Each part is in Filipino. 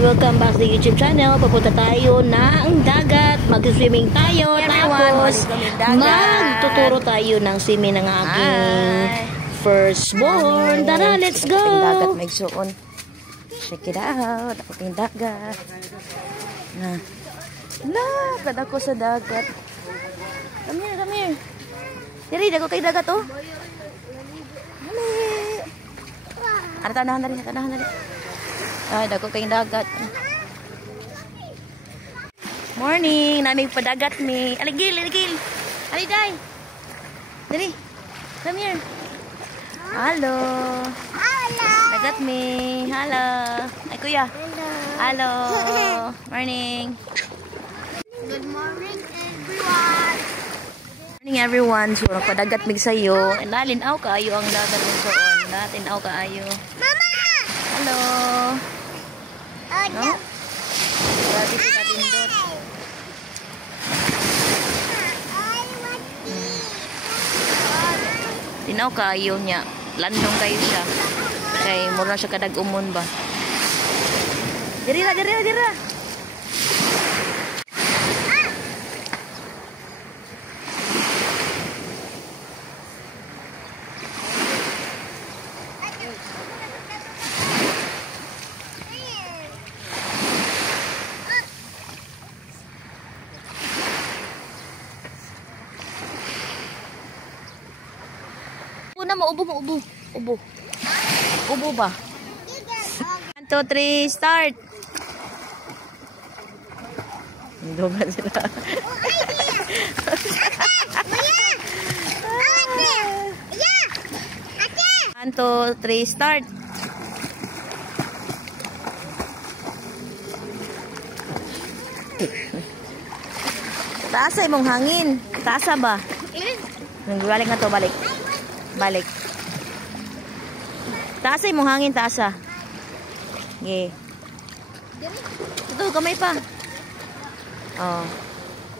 Welcome back sa YouTube channel. Papunta tayo ng dagat. Mag-swimming tayo. Tapos, magtuturo tayo ng swimming ng aking firstborn. Tara, let's go! Dagat may suon. Check it out. Ako ting dagat. Lakad ako sa dagat. Come here, come here. Diri, dago kay dagat, oh. Dali. Ano, tanahan na rin. Ay, dago kay dagat. Morning, namig padagat mi. Aligil. Aliday. Dali. Come here. Hello. Dagat mi. Hello. Ay, kuya. Hello. Morning. Good morning, everyone. Morning, everyone. So, nagpadagat mig sayo. Nalinaw kaayo ang dagat ng soon. Natinaw kaayo. Mama! Hello. No? Grabe si Katindot. Tinaw kaayo niya. Landong kayo siya. Kay mura siya kadag-umon ba. Dira. Ubo ba? 1, 2, 3, start! Hindi ba sila? 1, 2, 3, start! Taasa imong hangin. Taasa ba? Balik na to, balik. Taasa imong hangin, taasa. Okay. Ito, kamay pa. Oh.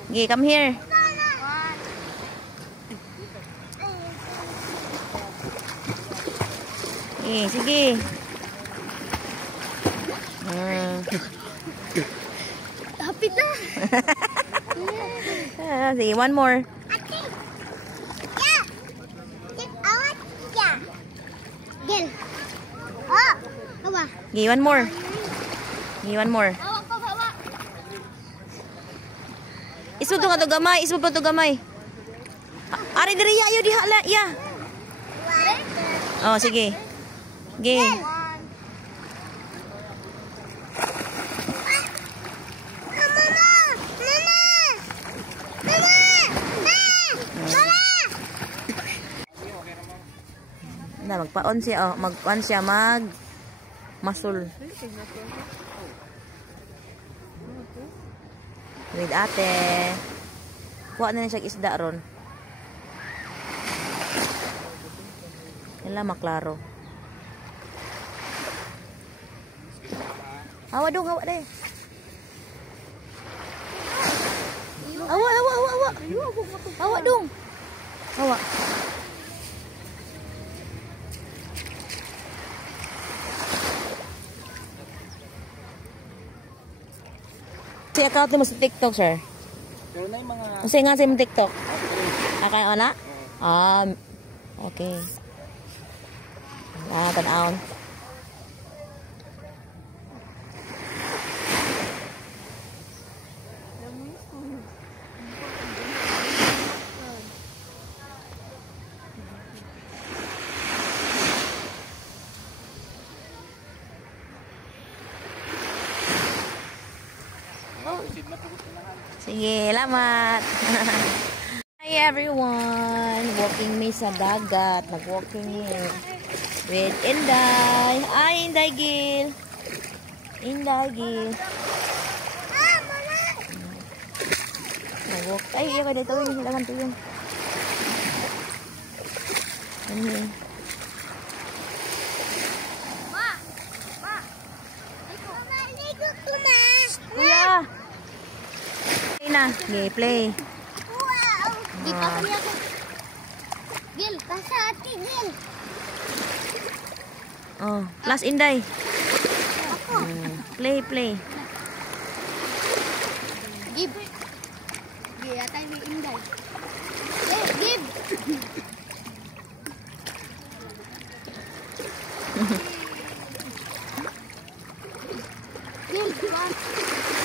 Okay, come here. Okay, sige. Hapit na. Sige, one more. Okay, one more. Ismo to gamay. Ari diri ya, ayo dihala ya. Oh, sige. Okay. Magpa-on siya, masul. With ate. Kuha na siya isda ron. Yan maklaro. Hawa deh. Hawa dong. Hawa. Si account mo sa TikTok, sir? Pero na yung mga... Kasi nga sa yung TikTok? Akay o na? Okay. Tanaon. Sige, lamat. Hi everyone. Walking me sa dagat. Nag-walking me with Inday. Ay, Inday Gil. Nag-walk. Ay, iya ka dito. Hilangan to yun. Kuya. Play. Wow! Di pa kami ako. Gil, pasa ati, Gil. Oh, plus Inday. Ako. Play, play. Give. Give, yata may inday. Give. Give,